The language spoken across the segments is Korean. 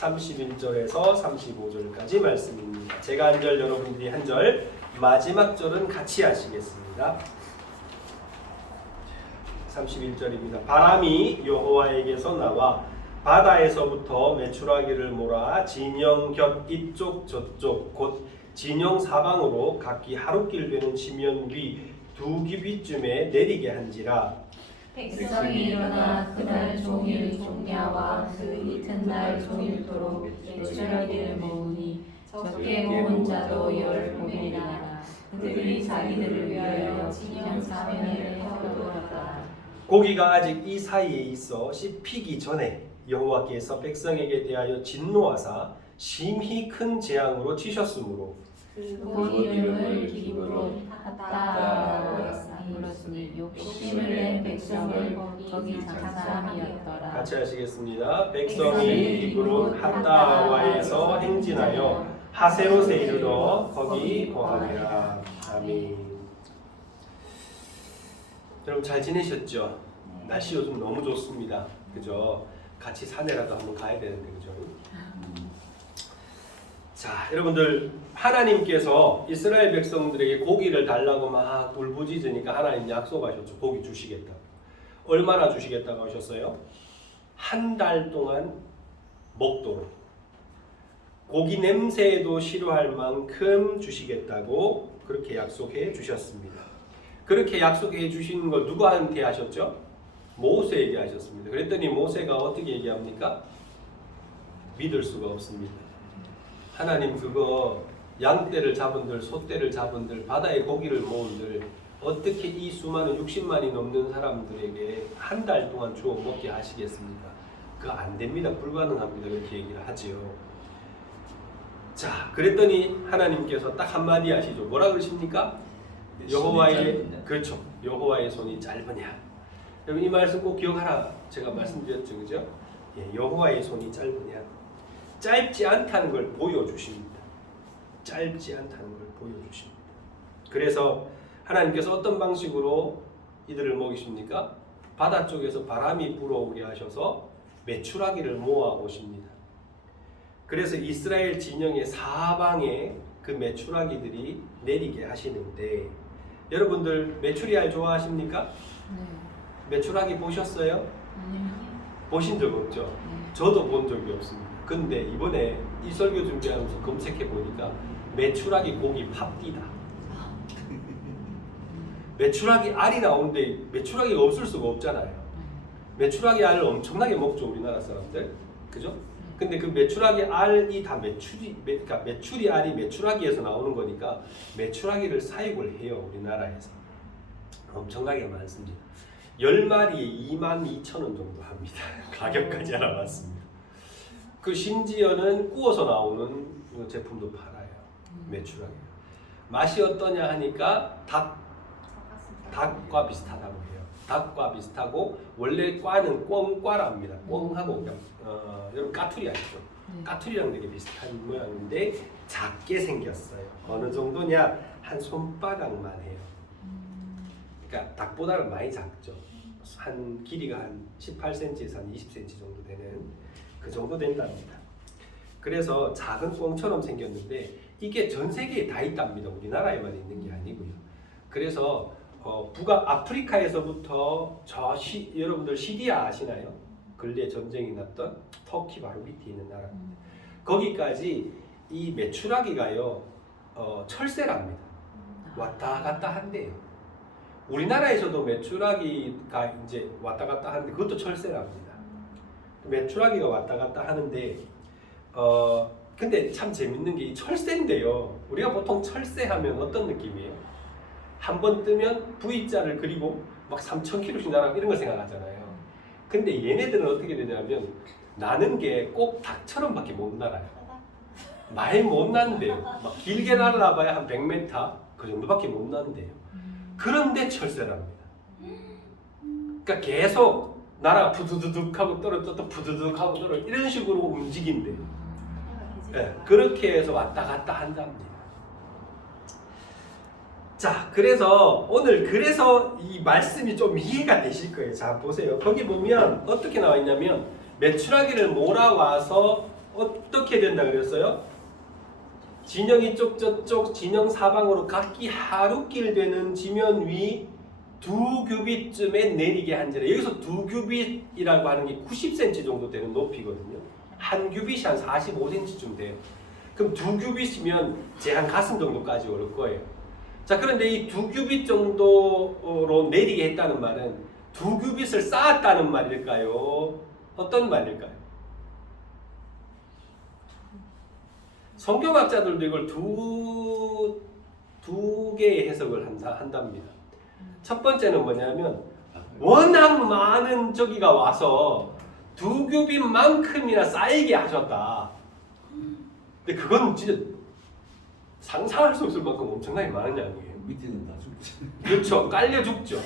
31절에서 35절까지 말씀입니다. 제가 한 절, 여러분들이 한 절, 마지막 절은 같이 하시겠습니다. 31절입니다. 바람이 여호와에게서 나와 바다에서부터 메추라기를 몰아 진영 곁 이쪽 저쪽 곧 진영 사방으로 각기 하루길 되는 지면 위 두 규빗쯤에 내리게 한지라. 백성이 일어나 그날 종일 종야와 그 이튿날 종일토록 메추라기를 모으니 적게 모은 자도 10몸이라. 그들이 자기들을 위하여 진영 사면을 펴두었다. 고기가 아직 이 사이에 있어 씹히기 전에 여호와께서 백성에게 대하여 진노하사 심히 큰 재앙으로 치셨으므로 그 이름을 기브로 핫다라고 불렀으니 욕심을 낸 백성을 거기 장사함이었더라. 같이 하시겠습니다. 백성이 기브론 핫다와에서 행진하여 하세롯에 이르러 거기 거하니라. 아멘. 여러분 잘 지내셨죠? 날씨 요즘 너무 좋습니다. 그죠? 같이 산에라도 한번 가야 되는데 그죠? 자, 여러분들 하나님께서 이스라엘 백성들에게 고기를 달라고 막 울부짖으니까 하나님 약속하셨죠. 고기 주시겠다. 얼마나 주시겠다고 하셨어요? 한 달 동안 먹도록. 고기 냄새에도 싫어할 만큼 주시겠다고 그렇게 약속해 주셨습니다. 그렇게 약속해 주신 걸 누구한테 하셨죠? 모세에게 하셨습니다. 그랬더니 모세가 어떻게 얘기합니까? 믿을 수가 없습니다. 하나님 그거 양떼를 잡은들 소떼를 잡은들 바다에 고기를 모은들 어떻게 이 수많은 60만이 넘는 사람들에게 한 달 동안 주워 먹게 하시겠습니까? 그거 안 됩니다. 불가능합니다. 이렇게 얘기를 하지요. 자, 그랬더니 하나님께서 딱 한마디 하시죠. 뭐라 그러십니까? 여호와의 그렇죠. 여호와의 손이 짧으냐. 여러분 이 말씀 꼭 기억하라. 제가 말씀드렸죠, 그죠? 예, 여호와의 손이 짧으냐. 짧지 않다는 걸 보여주십니다. 짧지 않다는 걸 보여주십니다. 그래서 하나님께서 어떤 방식으로 이들을 먹이십니까? 바다 쪽에서 바람이 불어오게 하셔서 메추라기를 모아 오십니다. 그래서 이스라엘 진영의 사방에 그 메추라기들이 내리게 하시는데 여러분들 메추리알 좋아하십니까? 네. 메추라기 보셨어요? 네. 보신 적 없죠? 저도 본 적이 없습니다. 근데 이번에 이 설교 준비하면서 검색해 보니까 메추라기 고기 팝디다. 메추라기 알이 나오는데 메추라기가 없을 수가 없잖아요. 메추라기 알을 엄청나게 먹죠 우리나라 사람들, 그죠? 근데 그 메추라기 알이 다 그러니까 메추리 알이 메추라기에서 나오는 거니까 메추라기를 사육을 해요 우리나라에서. 엄청나게 많습니다. 10마리에 22,000원 정도 합니다. 가격까지 알아봤습니다. 그 심지어는 구워서 나오는 제품도 팔아요. 메추라기. 맛이 어떠냐 하니까 닭과 비슷하다고 해요. 닭과 비슷하고 원래 과는 꿩과랍니다. 꿩하고 여러분 까투리 아시죠? 까투리랑 되게 비슷한 모양인데 작게 생겼어요. 어느 정도냐? 한 손바닥만 해요. 그러니까 닭보다는 많이 작죠. 한 길이가 한 18cm에서 한 20cm 정도 되는 그 정도 된답니다. 그래서 작은 꿩처럼 생겼는데 이게 전 세계에 다 있답니다. 우리나라에만 있는 게 아니고요. 그래서 아프리카에서부터 여러분들 시리아 아시나요? 근래 전쟁이 났던 터키 바로 밑에 있는 나라입니다. 거기까지 이 메추라기가요 철새랍니다. 왔다 갔다 한대요. 우리나라에서도 메추라기가 이제 왔다 갔다 하는데 그것도 철새랍니다. 메추라기가 왔다 갔다 하는데 근데 참 재밌는 게 이 철새인데요. 우리가 보통 철새 하면 어떤 느낌이에요? 한번 뜨면 V자를 그리고 막 3,000km씩 날아가고 이런 걸 생각하잖아요. 근데 얘네들은 어떻게 되냐면 나는 게 꼭 닭처럼 밖에 못 날아요. 많이 못 난대요. 막 길게 날아봐야 한 100m 그 정도밖에 못 난대요. 그런데 철새랍니다. 그러니까 계속 나라가 푸드드득 하고 떨어져 또 푸드드득 하고 떨어져 이런 식으로 움직인대요. 네, 그렇게 해서 왔다 갔다 한답니다. 자, 그래서 오늘 이 말씀이 좀 이해가 되실 거예요. 자, 보세요. 거기 보면 어떻게 나와 있냐면 메추라기를 몰아와서 어떻게 된다 그랬어요? 진영 이쪽 저쪽 진영 사방으로 각기 하루길 되는 지면 위 2규빗쯤에 내리게 한지라. 여기서 2규빗이라고 하는 게 90cm 정도 되는 높이거든요. 한 규빗이 한 45cm쯤 돼요. 그럼 2규빗이면 제 한 가슴 정도까지 오를 거예요. 자, 그런데 이 2규빗 정도로 내리게 했다는 말은 2규빗을 쌓았다는 말일까요? 어떤 말일까요? 성경학자들도 이걸 두 개의 해석을 한답니다. 첫 번째는 뭐냐면 워낙 많은 저기가 와서 2규빗만큼이나 쌓이게 하셨다. 근데 그건 진짜 상상할 수 없을 만큼 엄청나게 많은 양이에요. 밑에는 다 죽지. 그렇죠. 깔려 죽죠.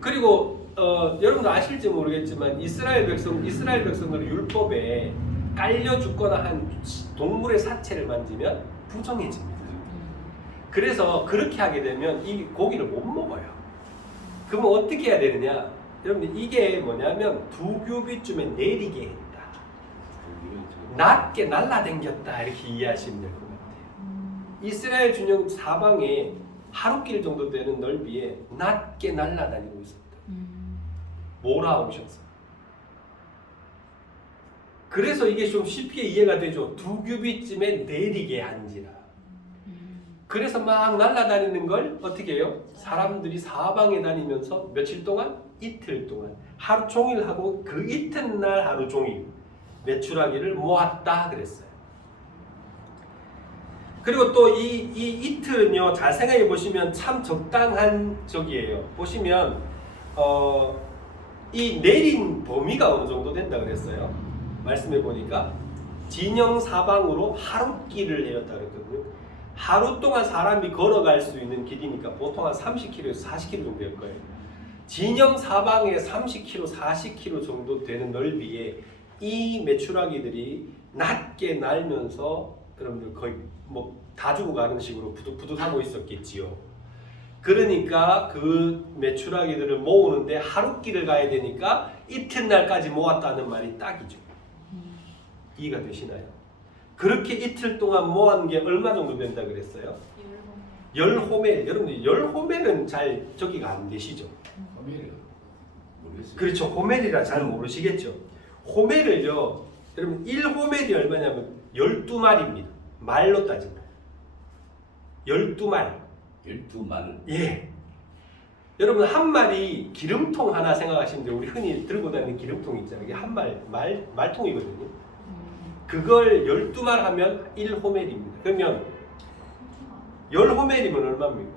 그리고 여러분도 아실지 모르겠지만 이스라엘 백성들의 율법에 깔려 죽거나 한 동물의 사체를 만지면 부정해집니다. 그래서 그렇게 하게 되면 이 고기를 못 먹어요. 그러면 어떻게 해야 되느냐? 여러분들 이게 뭐냐면 2규빗쯤에 내리게 했다. 낮게 날라댕겼다 이렇게 이해하시면 될 것 같아요. 이스라엘 준영 사방에 하루길 정도 되는 넓이에 낮게 날아다니고 있었다. 몰아오셔서. 그래서 이게 좀 쉽게 이해가 되죠. 2규빗쯤에 내리게 한지라. 그래서 막 날아다니는 걸 어떻게 해요? 사람들이 사방에 다니면서 며칠 동안? 이틀 동안. 하루 종일 하고 그 이튿날 하루 종일 메추라기를 모았다 그랬어요. 그리고 또 이 이틀은요, 잘 생각해 보시면 참 적당한 적이에요. 보시면 이 내린 범위가 어느 정도 된다 그랬어요. 말씀해 보니까 진영 사방으로 하루길을 내렸다 그랬거든요. 하루 동안 사람이 걸어갈 수 있는 길이니까 보통 한 30km에서 40km 정도 될 거예요. 진영 사방에 30km, 40km 정도 되는 넓이에 이 메추라기들이 낮게 날면서 여러분들 거의 뭐 다 죽어가는 식으로 부득부득하고 있었겠지요. 그러니까 그 메추라기들을 모으는데 하루길을 가야 되니까 이튿날까지 모았다는 말이 딱이죠. 이해가 되시나요? 그렇게 이틀 동안 모은 게 얼마 정도 된다 그랬어요? 10호멜. 여러분들 10호멜은 잘 저기가 안 되시죠? 호멜이요? 모르겠어요. 그렇죠. 호멜이라 잘 모르시겠죠. 호멜을요, 여러분 1호멜이 얼마냐면 12마리입니다. 말로 따지면 12말. 12말. 예. 여러분 한 마리 기름통 하나 생각하시면 돼요. 우리 흔히 들고 다니는 기름통 있잖아요. 이게 한 말통이거든요. 그걸 12말 하면 1호멜입니다. 그러면 10호멜이면 얼마입니까?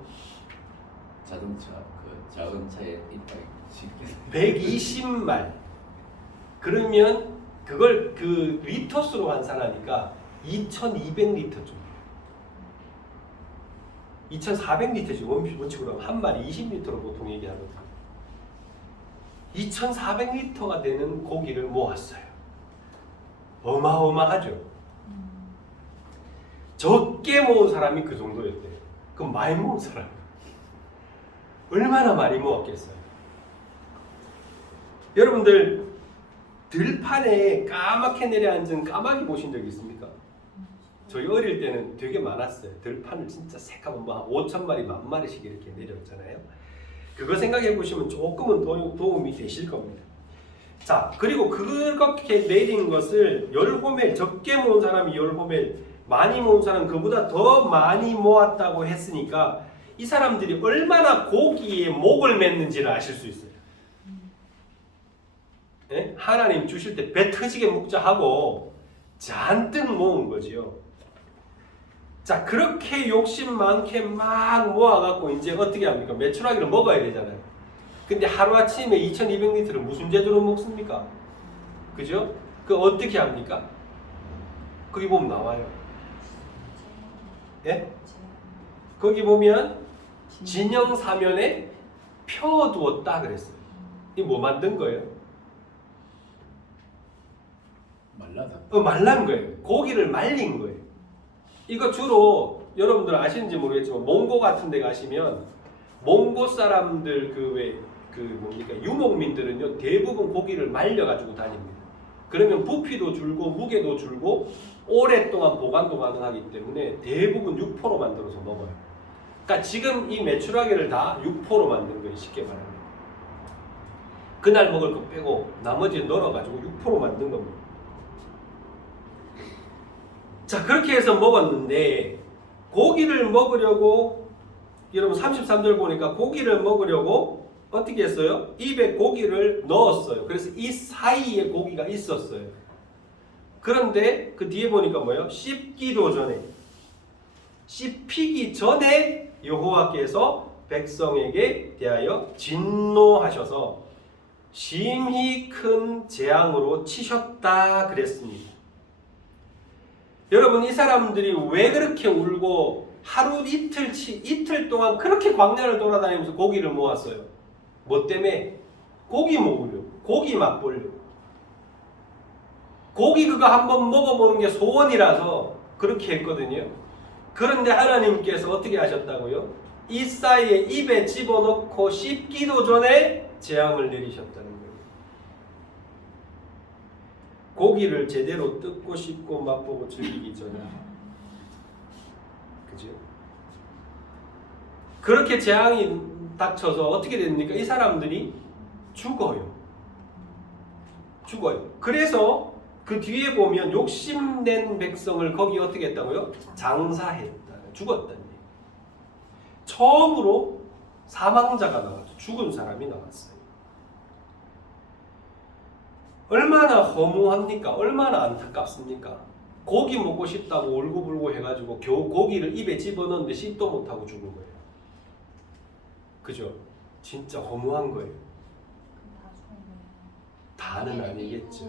자동차 그 작은 차에 있다 쉽게 120말. 그러면 그걸 그 리터수로 환산하니까 2200리터 정도. 2400리터죠. 원칙으로 하면 한 마리 20리터로 보통 얘기하거든요. 2400리터가 되는 고기를 모았어요. 어마어마하죠. 적게 모은 사람이 그 정도였대요. 그럼 많이 모은 사람 얼마나 많이 모았겠어요. 여러분들 들판에 까맣게 내려앉은 까마귀 보신 적 있습니까? 저희 어릴 때는 되게 많았어요. 들판을 진짜 새까만 뭐 5,000마리, 10,000마리씩 이렇게 내려왔잖아요. 그거 생각해 보시면 조금은 도움이 되실 겁니다. 자, 그리고 그렇게 내린 것을 10호멜, 적게 모은 사람이 10호멜, 많이 모은 사람은 그보다 더 많이 모았다고 했으니까 이 사람들이 얼마나 고기에 목을 맸는지를 아실 수 있어요. 예? 하나님 주실 때 배 터지게 먹자 하고 잔뜩 모은 거지요. 자, 그렇게 욕심 많게 막 모아갖고 이제 어떻게 합니까? 메추라기를 먹어야 되잖아요. 근데 하루아침에 2200리터를 무슨 재주로 먹습니까? 그죠? 그 어떻게 합니까? 거기 보면 나와요. 예? 거기 보면 진영 사면에 펴두었다 그랬어요. 이 뭐 만든 거예요? 말라다. 말란 거예요. 고기를 말린 거예요. 이거 주로 여러분들 아시는지 모르겠지만 몽고 같은 데 가시면 몽고 사람들 뭡니까 유목민들은요 대부분 고기를 말려 가지고 다닙니다. 그러면 부피도 줄고 무게도 줄고 오랫동안 보관도 가능하기 때문에 대부분 육포로 만들어서 먹어요. 그러니까 지금 이 메추라기를 다 육포로 만든 거예요. 쉽게 말하면. 그날 먹을 거 빼고 나머지 널어가지고 육포로 만든 겁니다. 자, 그렇게 해서 먹었는데 고기를 먹으려고 여러분 33절 보니까 고기를 먹으려고 어떻게 했어요? 입에 고기를 넣었어요. 그래서 이 사이에 고기가 있었어요. 그런데 그 뒤에 보니까 뭐예요? 씹기도 전에, 씹히기 전에 여호와께서 백성에게 대하여 진노하셔서 심히 큰 재앙으로 치셨다 그랬습니다. 여러분, 이 사람들이 왜 그렇게 울고 하루 이틀 동안 그렇게 광야를 돌아다니면서 고기를 모았어요? 뭐 때문에? 고기 먹으려고, 고기 맛보려고. 고기 그거 한번 먹어보는 게 소원이라서 그렇게 했거든요. 그런데 하나님께서 어떻게 하셨다고요? 이 사이에 입에 집어넣고 씹기도 전에 재앙을 내리셨다는 거예요. 고기를 제대로 뜯고 씹고 맛보고 즐기기 전에. 그죠? 그렇게 재앙이 닥쳐서 어떻게 됩니까? 이 사람들이 죽어요. 죽어요. 그래서 그 뒤에 보면 욕심낸 백성을 거기 어떻게 했다고요? 장사했다. 죽었다는 얘기예요. 처음으로 사망자가 나왔죠. 죽은 사람이 나왔어요. 얼마나 허무합니까? 얼마나 안타깝습니까? 고기 먹고 싶다고 울고불고 해가지고 겨우 고기를 입에 집어넣는데 씹도 못하고 죽은 거예요. 그죠? 진짜 허무한 거예요. 다는 아니겠죠.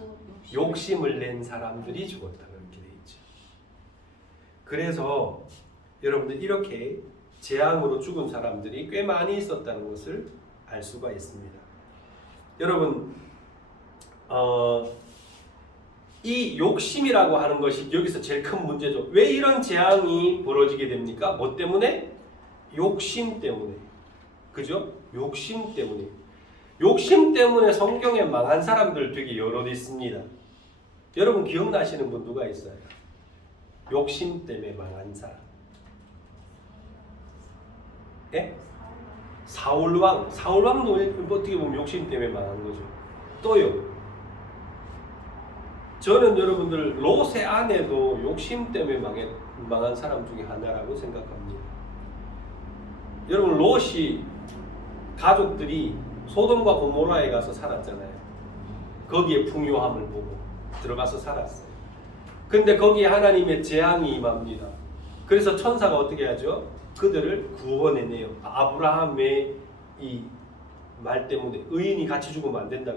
욕심을 낸 사람들이 죽었다 그렇게 돼 있죠. 그래서 여러분들 이렇게 재앙으로 죽은 사람들이 꽤 많이 있었다는 것을 알 수가 있습니다. 여러분, 이 욕심이라고 하는 것이 여기서 제일 큰 문제죠. 왜 이런 재앙이 벌어지게 됩니까? 뭐 때문에? 욕심 때문에. 그죠? 욕심 때문에. 욕심 때문에 성경에 망한 사람들 되게 여럿 있습니다. 여러분 기억나시는 분 누가 있어요? 욕심 때문에 망한 사람. 예? 사울왕. 사울왕도 어떻게 보면 욕심 때문에 망한 거죠. 또요. 저는 여러분들 롯의 아내도 욕심 때문에 망한 사람 중에 하나라고 생각합니다. 여러분 롯이 가족들이 소돔과 고모라에 가서 살았잖아요. 거기에 풍요함을 보고 들어가서 살았어요. 근데 거기에 하나님의 재앙이 임합니다. 그래서 천사가 어떻게 하죠? 그들을 구원해내요. 아브라함의 이 말 때문에 의인이 같이 죽으면 안 된다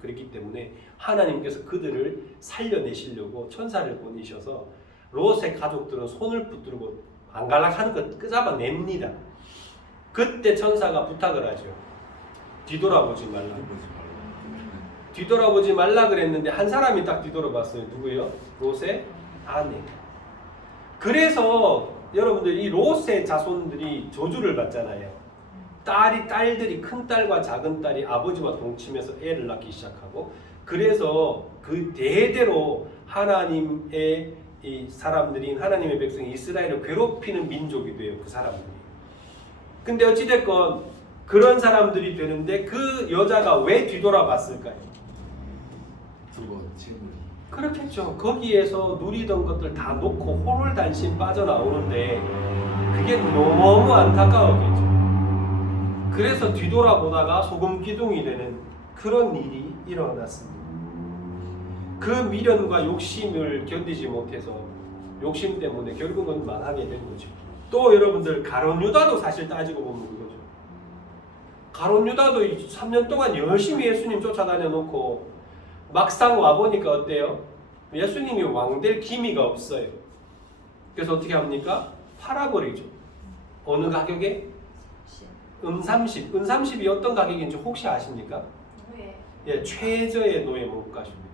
그랬기 때문에 하나님께서 그들을 살려내시려고 천사를 보내셔서 롯의 가족들은 손을 붙들고 안갈락하는 거 끄잡아냅니다. 그때 천사가 부탁을 하죠. 뒤돌아보지 말라. 뒤돌아보지 말라 그랬는데 한 사람이 딱 뒤돌아봤어요. 누구요? 롯의 아내. 그래서 여러분들 이 롯의 자손들이 저주를 받잖아요. 딸들이 큰 딸과 작은 딸이 아버지와 동침해서 애를 낳기 시작하고, 그래서 그 대대로 하나님의 이 사람들인 하나님의 백성이 이스라엘을 괴롭히는 민족이 돼요. 그 사람들이. 근데 어찌됐건 그런 사람들이 되는데 그 여자가 왜 뒤돌아봤을까요? 그렇겠죠. 거기에서 누리던 것들 다 놓고 호롤단신 빠져나오는데 그게 너무 안타까웠겠죠. 그래서 뒤돌아보다가 소금 기둥이 되는 그런 일이 일어났습니다. 그 미련과 욕심을 견디지 못해서 욕심 때문에 결국은 망하게 된 거죠. 또 여러분들 가룟 유다도 사실 따지고 보면 그거죠. 가룟 유다도 3년 동안 열심히 예수님 쫓아다녀 놓고 막상 와보니까 어때요? 예수님이 왕될 기미가 없어요. 그래서 어떻게 합니까? 팔아버리죠. 어느 가격에? 은삼십. 은삼십이 어떤 가격인지 혹시 아십니까? 노예. 예, 최저의 노예 몸값입니다.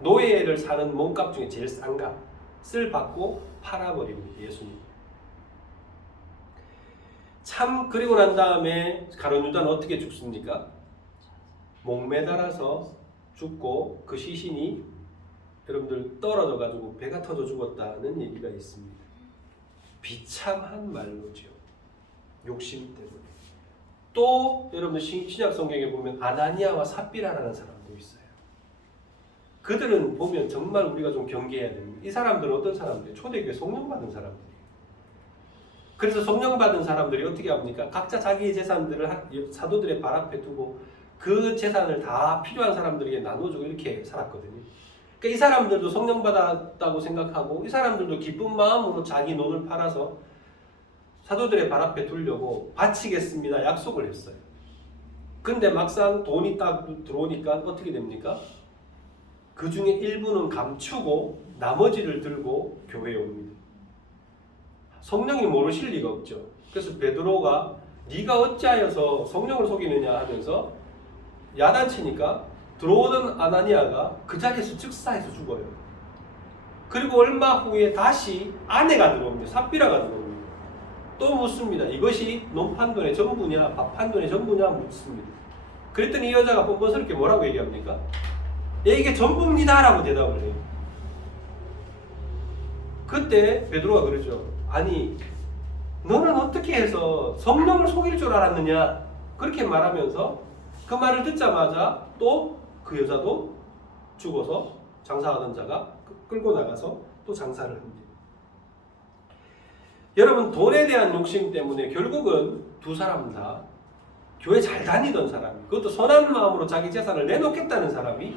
노예를 사는 몸값 중에 제일 싼 값을 받고 팔아버립니다. 예수님. 참, 그리고 난 다음에 가룟 유다는 어떻게 죽습니까? 목매달아서 죽고 그 시신이 여러분들 떨어져 가지고 배가 터져 죽었다는 얘기가 있습니다. 비참한 말로죠. 욕심 때문에. 또 여러분들 신약 성경에 보면 아나니아와 삽비라라는 사람도 있어요. 그들은 보면 정말 우리가 좀 경계해야 됩니다. 이 사람들은 어떤 사람들이에요? 초대교회 성령 받은 사람들이에요. 그래서 성령 받은 사람들이 어떻게 합니까? 각자 자기의 재산들을 사도들의 발 앞에 두고 그 재산을 다 필요한 사람들에게 나눠주고 이렇게 살았거든요. 그러니까 이 사람들도 성령 받았다고 생각하고 이 사람들도 기쁜 마음으로 자기 논을 팔아서 사도들의 발 앞에 두려고 바치겠습니다 약속을 했어요. 근데 막상 돈이 딱 들어오니까 어떻게 됩니까? 그 중에 일부는 감추고 나머지를 들고 교회에 옵니다. 성령이 모르실 리가 없죠. 그래서 베드로가 네가 어찌하여서 성령을 속이느냐 하면서 야단치니까 들어오던 아나니아가 그 자리에서 즉사해서 죽어요. 그리고 얼마 후에 다시 아내가 들어옵니다. 삽비라가 들어옵니다. 또 묻습니다. 이것이 논판돈의 전부냐 밥판돈의 전부냐 묻습니다. 그랬더니 이 여자가 뻔뻔스럽게 뭐라고 얘기합니까? 예, 이게 전부입니다 라고 대답을 해요. 그때 베드로가 그러죠. 아니 너는 어떻게 해서 성령을 속일 줄 알았느냐 그렇게 말하면서 그 말을 듣자마자 또 그 여자도 죽어서 장사하던 자가 끌고 나가서 또 장사를 합니다. 여러분 돈에 대한 욕심 때문에 결국은 두 사람 다 교회 잘 다니던 사람이 그것도 선한 마음으로 자기 재산을 내놓겠다는 사람이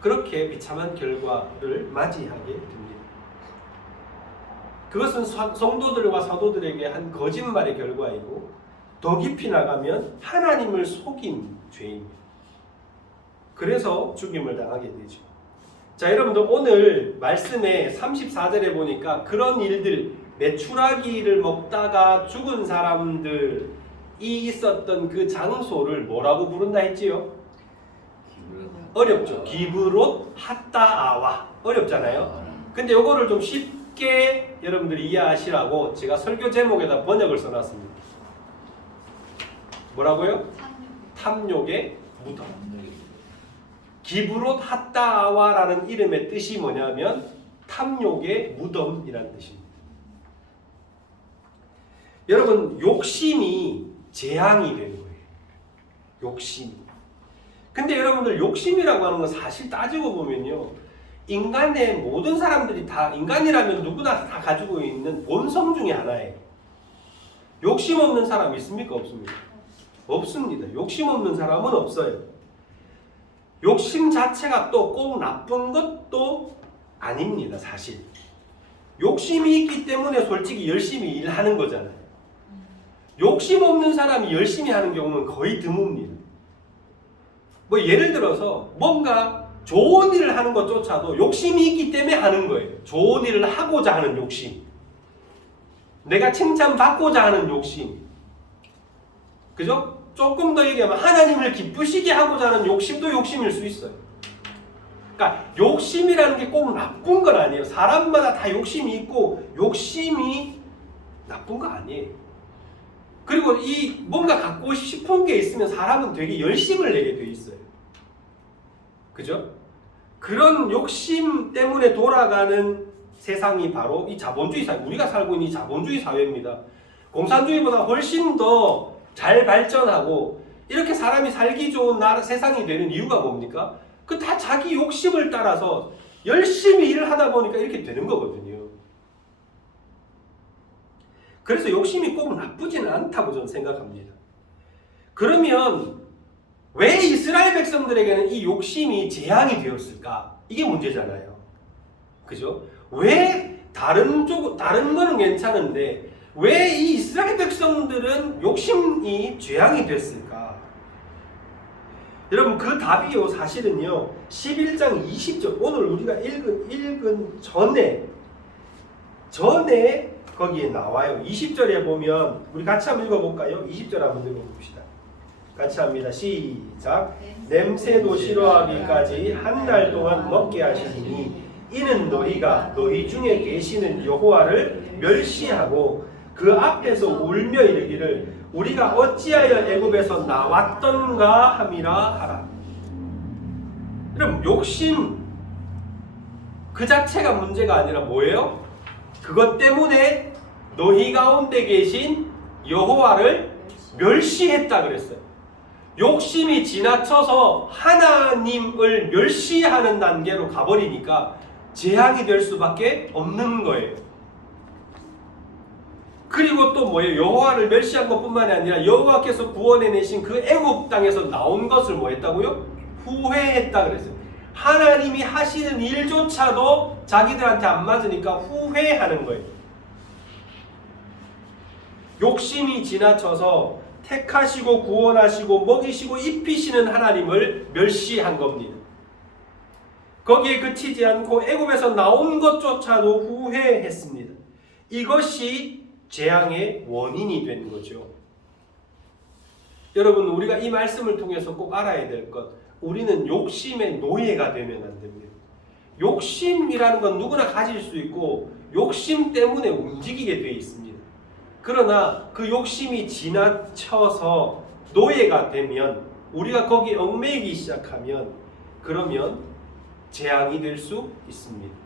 그렇게 비참한 결과를 맞이하게 됩니다. 그것은 성도들과 사도들에게 한 거짓말의 결과이고 더 깊이 나가면 하나님을 속인 죄입니다. 그래서 죽임을 당하게 되죠. 자, 여러분들 오늘 말씀에 34절에 보니까 그런 일들 메추라기를 먹다가 죽은 사람들이 있었던 그 장소를 뭐라고 부른다 했지요? 어렵죠. 기브롯 핫다아와 어렵잖아요. 근데 요거를 좀 쉽게 여러분들이 이해하시라고 제가 설교 제목에다 번역을 써놨습니다. 뭐라고요? 탐욕의 무덤. 기브롯 핫다아와라는 이름의 뜻이 뭐냐면 탐욕의 무덤이라는 뜻입니다. 여러분 욕심이 재앙이 된 거예요. 욕심이. 근데 여러분들 욕심이라고 하는 건 사실 따지고 보면요. 인간의 모든 사람들이 다 인간이라면 누구나 다 가지고 있는 본성 중에 하나예요. 욕심 없는 사람 있습니까? 없습니까? 없습니다. 욕심 없는 사람은 없어요. 욕심 자체가 또 꼭 나쁜 것도 아닙니다. 사실. 욕심이 있기 때문에 솔직히 열심히 일하는 거잖아요. 욕심 없는 사람이 열심히 하는 경우는 거의 드뭅니다. 뭐 예를 들어서 뭔가 좋은 일을 하는 것조차도 욕심이 있기 때문에 하는 거예요. 좋은 일을 하고자 하는 욕심. 내가 칭찬받고자 하는 욕심. 그죠? 조금 더 얘기하면 하나님을 기쁘시게 하고자 하는 욕심도 욕심일 수 있어요. 그러니까 욕심이라는 게 꼭 나쁜 건 아니에요. 사람마다 다 욕심이 있고 욕심이 나쁜 거 아니에요. 그리고 이 뭔가 갖고 싶은 게 있으면 사람은 되게 열심을 내게 돼 있어요. 그죠? 그런 욕심 때문에 돌아가는 세상이 바로 이 자본주의 사회, 우리가 살고 있는 이 자본주의 사회입니다. 공산주의보다 훨씬 더 잘 발전하고 이렇게 사람이 살기 좋은 나라 세상이 되는 이유가 뭡니까? 그 다 자기 욕심을 따라서 열심히 일을 하다 보니까 이렇게 되는 거거든요. 그래서 욕심이 꼭 나쁘지는 않다고 저는 생각합니다. 그러면 왜 이스라엘 백성들에게는 이 욕심이 재앙이 되었을까? 이게 문제잖아요. 그죠? 왜 다른 거는 괜찮은데 왜 이 이스라엘 백성들은 욕심이 재앙이 됐을까? 여러분 그 답이요 사실은요 11장 20절 오늘 우리가 읽은 전에 거기에 나와요. 20절에 보면 우리 같이 한번 읽어볼까요? 20절 한번 읽어봅시다. 같이 합니다. 시작. 냄새도 싫어하기까지 한 달 동안 먹게 하시니 이는 너희가 너희 중에 계시는 여호와를 멸시하고 그 앞에서 울며 이르기를 우리가 어찌하여 애굽에서 나왔던가 함이라 하라. 그럼 욕심 그 자체가 문제가 아니라 뭐예요? 그것 때문에 너희 가운데 계신 여호와를 멸시했다 그랬어요. 욕심이 지나쳐서 하나님을 멸시하는 단계로 가버리니까 재앙이 될 수밖에 없는 거예요. 그리고 또 뭐예요? 여호와를 멸시한 것뿐만이 아니라 여호와께서 구원해내신 그 애굽 땅에서 나온 것을 뭐 했다고요? 후회했다 그랬어요. 하나님이 하시는 일조차도 자기들한테 안 맞으니까 후회하는 거예요. 욕심이 지나쳐서 택하시고 구원하시고 먹이시고 입히시는 하나님을 멸시한 겁니다. 거기에 그치지 않고 애굽에서 나온 것조차도 후회했습니다. 이것이 재앙의 원인이 된 거죠. 여러분, 우리가 이 말씀을 통해서 꼭 알아야 될 것, 우리는 욕심의 노예가 되면 안 됩니다. 욕심이라는 건 누구나 가질 수 있고 욕심 때문에 움직이게 돼 있습니다. 그러나 그 욕심이 지나쳐서 노예가 되면, 우리가 거기에 얽매이기 시작하면, 그러면 재앙이 될 수 있습니다.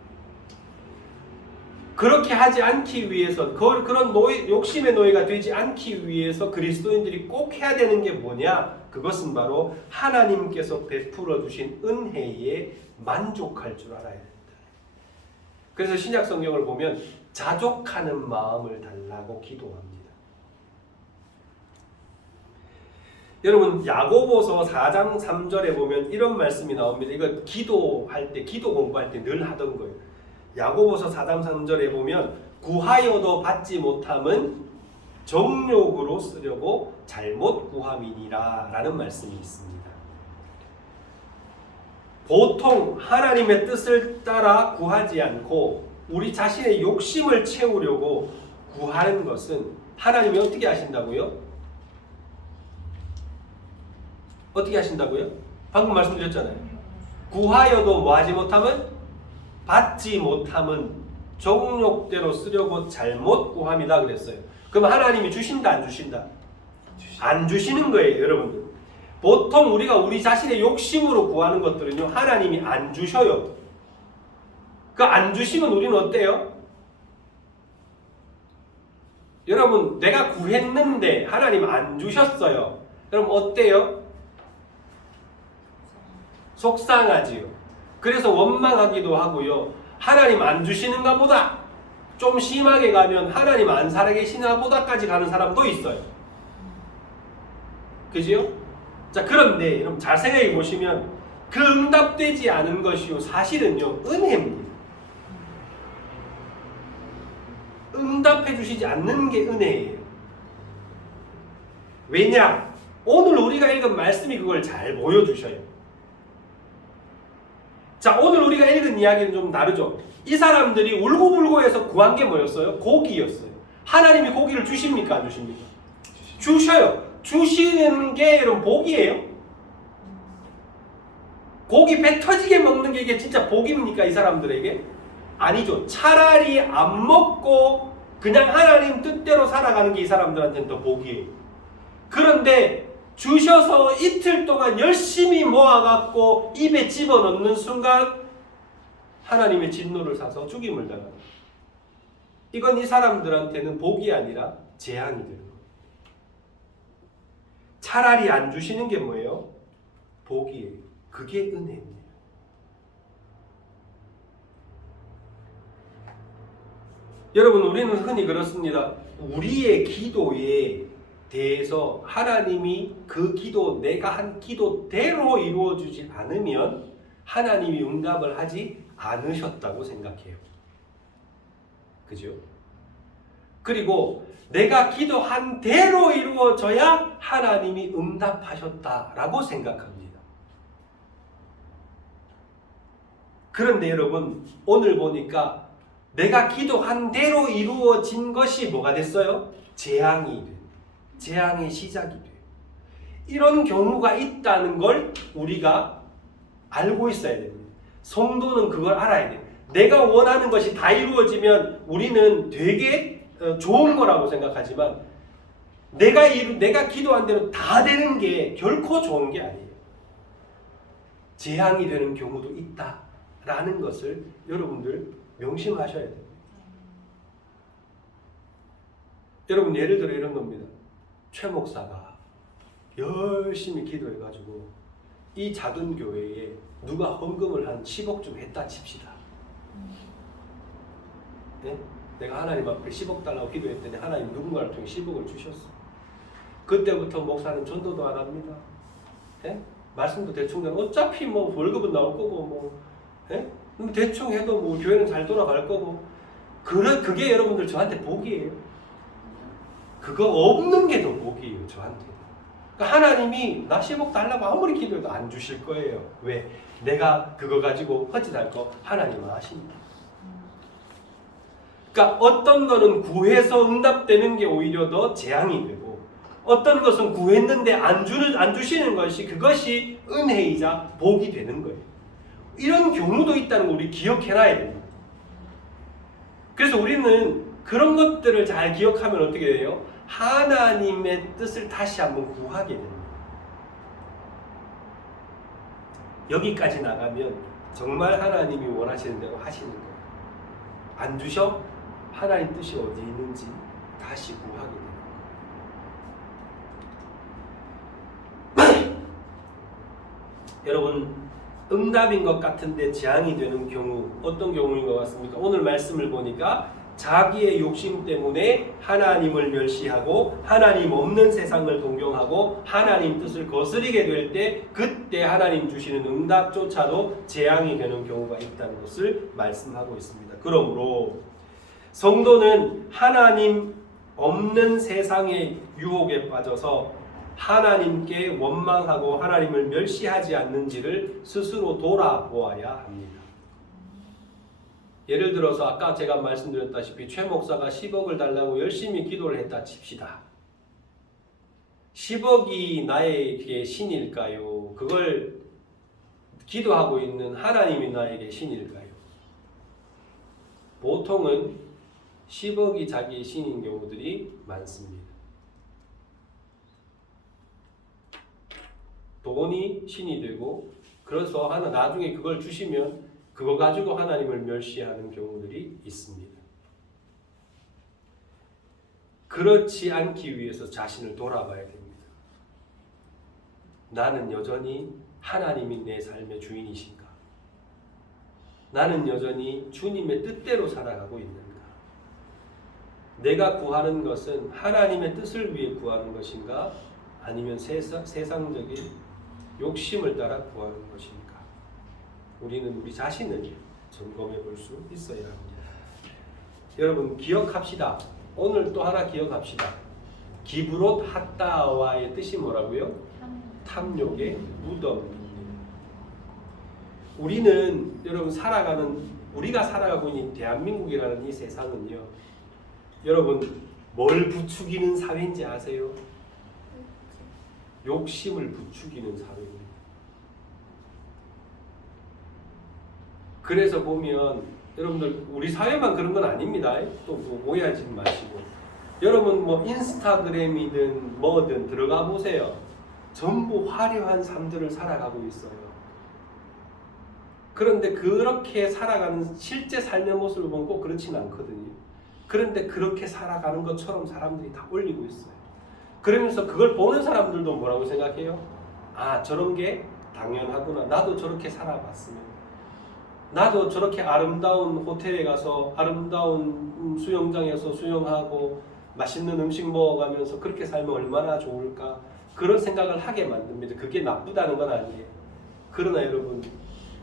그렇게 하지 않기 위해서, 그런 욕심의 노예가 되지 않기 위해서 그리스도인들이 꼭 해야 되는 게 뭐냐? 그것은 바로 하나님께서 베풀어 주신 은혜에 만족할 줄 알아야 된다. 그래서 신약 성경을 보면 자족하는 마음을 달라고 기도합니다. 여러분, 야고보서 4장 3절에 보면 이런 말씀이 나옵니다. 이거 기도할 때, 기도 공부할 때 늘 하던 거예요. 야고보서 4장 3절에 보면 구하여도 받지 못함은 정욕으로 쓰려고 잘못 구함이니라 라는 말씀이 있습니다. 보통 하나님의 뜻을 따라 구하지 않고 우리 자신의 욕심을 채우려고 구하는 것은 하나님이 어떻게 하신다고요? 어떻게 하신다고요? 방금 말씀드렸잖아요. 구하여도 뭐 하지 못함은? 받지 못함은 정욕대로 쓰려고 잘못 구함이다 그랬어요. 그럼 하나님이 주신다 안 주신다? 안 주시는 거예요, 여러분들. 보통 우리가 우리 자신의 욕심으로 구하는 것들은요, 하나님이 안 주셔요. 그 안 주시면 우리는 어때요? 여러분, 내가 구했는데 하나님 안 주셨어요. 그럼 어때요? 속상하지요. 그래서 원망하기도 하고요. 하나님 안 주시는가 보다. 좀 심하게 가면 하나님 안 살아계시나 보다까지 가는 사람도 있어요. 그지요? 자, 그런데 여러분 잘 생각해 보시면 그 응답되지 않은 것이요, 사실은요, 은혜입니다. 응답해 주시지 않는 게 은혜예요. 왜냐? 오늘 우리가 읽은 말씀이 그걸 잘 보여주셔요. 자, 오늘 우리가 읽은 이야기는 좀 다르죠. 이 사람들이 울고불고해서 구한 게 뭐였어요? 고기였어요. 하나님이 고기를 주십니까? 안 주십니까? 주셔요. 주시는 게 여러분 복이에요. 고기 배 터지게 먹는 게 이게 진짜 복입니까? 이 사람들에게? 아니죠. 차라리 안 먹고 그냥 하나님 뜻대로 살아가는 게 이 사람들한테는 더 복이에요. 그런데 주셔서 이틀 동안 열심히 모아갖고 입에 집어넣는 순간 하나님의 진노를 사서 죽임을 당합니다. 이건 이 사람들한테는 복이 아니라 재앙이 되는 거예요. 차라리 안 주시는 게 뭐예요? 복이에요. 그게 은혜입니다. 여러분, 우리는 흔히 그렇습니다. 우리의 기도에 대해서 하나님이 그 기도, 내가 한 기도대로 이루어주지 않으면 하나님이 응답을 하지 않으셨다고 생각해요. 그죠? 그리고 내가 기도한 대로 이루어져야 하나님이 응답하셨다라고 생각합니다. 그런데 여러분, 오늘 보니까 내가 기도한 대로 이루어진 것이 뭐가 됐어요? 재앙이 돼요. 재앙의 시작이 돼요. 이런 경우가 있다는 걸 우리가 알고 있어야 됩니다. 성도는 그걸 알아야 돼요. 내가 원하는 것이 다 이루어지면 우리는 되게 좋은 거라고 생각하지만 내가 기도한 대로 다 되는 게 결코 좋은 게 아니에요. 재앙이 되는 경우도 있다라는 것을 여러분들 명심하셔야 됩니다. 여러분 예를 들어 이런 겁니다. 최 목사가 열심히 기도해가지고 이 작은 교회에 누가 헌금을 한 10억 좀 했다 칩시다. 네? 내가 하나님 앞에 10억 달라고 기도했더니 하나님 누군가를 통해 10억을 주셨어. 그때부터 목사는 전도도 안 합니다. 네? 말씀도 대충 되는 어차피 뭐 월급은 나올 거고 뭐 네? 대충 해도 뭐 교회는 잘 돌아갈 거고 그게 여러분들 저한테 복이에요. 그거 없는 게 더 복이에요 저한테. 그러니까 하나님이 나 10억 달라고 아무리 기도해도 안 주실 거예요. 왜? 내가 그거 가지고 헛짓할 거 하나님은 아십니다. 그러니까 어떤 거는 구해서 응답되는 게 오히려 더 재앙이 되고 어떤 것은 구했는데 안 주시는 것이 그것이 은혜이자 복이 되는 거예요. 이런 경우도 있다는 걸 우리 기억해놔야 됩니다. 그래서 우리는 그런 것들을 잘 기억하면 어떻게 돼요? 하나님의 뜻을 다시 한번 구하게 됩니다. 여기까지 나가면 정말 하나님이 원하시는 대로 하시는 거예요. 안 주셔? 하나님 뜻이 어디 있는지 다시 구하게 됩니다. 여러분 응답인 것 같은데 재앙이 되는 경우 어떤 경우인 것 같습니까? 오늘 말씀을 보니까 자기의 욕심 때문에 하나님을 멸시하고 하나님 없는 세상을 동경하고 하나님 뜻을 거스리게 될 때 그때 하나님 주시는 응답조차도 재앙이 되는 경우가 있다는 것을 말씀하고 있습니다. 그러므로 성도는 하나님 없는 세상의 유혹에 빠져서 하나님께 원망하고 하나님을 멸시하지 않는지를 스스로 돌아보아야 합니다. 예를 들어서 아까 제가 말씀드렸다시피 최 목사가 10억을 달라고 열심히 기도를 했다 칩시다. 10억이 나에게 신일까요? 그걸 기도하고 있는 하나님이 나에게 신일까요? 보통은 10억이 자기의 신인 경우들이 많습니다. 돈이 신이 되고 그래서 나중에 그걸 주시면 그거 가지고 하나님을 멸시하는 경우들이 있습니다. 그렇지 않기 위해서 자신을 돌아봐야 됩니다. 나는 여전히 하나님이 내 삶의 주인이신가? 나는 여전히 주님의 뜻대로 살아가고 있는가? 내가 구하는 것은 하나님의 뜻을 위해 구하는 것인가? 아니면 세상적인 욕심을 따라 구하는 것인가? 우리는 우리 자신을 점검해 볼 수 있어야 합니다. 여러분 기억합시다. 오늘 또 하나 기억합시다. 기브롯 핫다와의 뜻이 뭐라고요? 탐욕의 무덤. 우리는 여러분 우리가 살아가고 있는 대한민국이라는 이 세상은요. 여러분 뭘 부추기는 사회인지 아세요? 욕심을 부추기는 사회입니다. 그래서 보면 여러분들 우리 사회만 그런 건 아닙니다. 또 뭐 오해하지 마시고 여러분 뭐 인스타그램이든 뭐든 들어가 보세요. 전부 화려한 삶들을 살아가고 있어요. 그런데 그렇게 살아가는 실제 삶의 모습을 보면 꼭 그렇지는 않거든요. 그런데 그렇게 살아가는 것처럼 사람들이 다 올리고 있어요. 그러면서 그걸 보는 사람들도 뭐라고 생각해요? 아, 저런 게 당연하구나. 나도 저렇게 살아봤으면. 나도 저렇게 아름다운 호텔에 가서 아름다운 수영장에서 수영하고 맛있는 음식 먹어가면서 그렇게 살면 얼마나 좋을까. 그런 생각을 하게 만듭니다. 그게 나쁘다는 건 아니에요. 그러나 여러분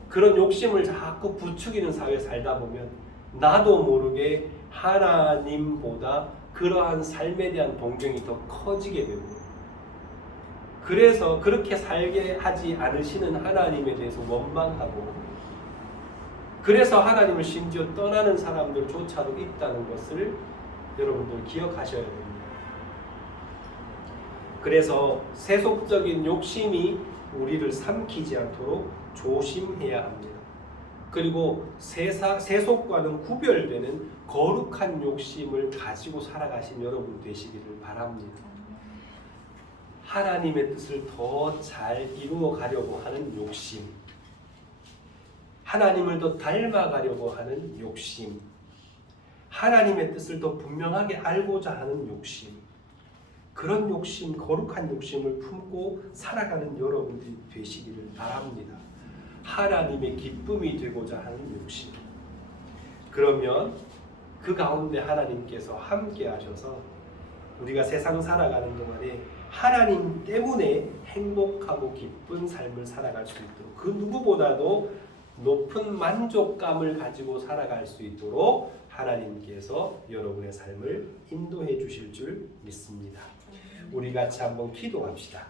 그런 욕심을 자꾸 부추기는 사회에 살다 보면 나도 모르게 하나님보다 그러한 삶에 대한 동경이 더 커지게 됩니다. 그래서 그렇게 살게 하지 않으시는 하나님에 대해서 원망하고 그래서 하나님을 심지어 떠나는 사람들조차도 있다는 것을 여러분들 기억하셔야 됩니다. 그래서 세속적인 욕심이 우리를 삼키지 않도록 조심해야 합니다. 그리고 세속과는 구별되는 거룩한 욕심을 가지고 살아가신 여러분 되시기를 바랍니다. 하나님의 뜻을 더 잘 이루어 가려고 하는 욕심, 하나님을 더 닮아가려고 하는 욕심, 하나님의 뜻을 더 분명하게 알고자 하는 욕심, 그런 욕심, 거룩한 욕심을 품고 살아가는 여러분들이 되시기를 바랍니다. 하나님의 기쁨이 되고자 하는 욕심. 그러면 그 가운데 하나님께서 함께 하셔서 우리가 세상 살아가는 동안에 하나님 때문에 행복하고 기쁜 삶을 살아갈 수 있도록, 그 누구보다도 높은 만족감을 가지고 살아갈 수 있도록 하나님께서 여러분의 삶을 인도해 주실 줄 믿습니다. 우리 같이 한번 기도합시다.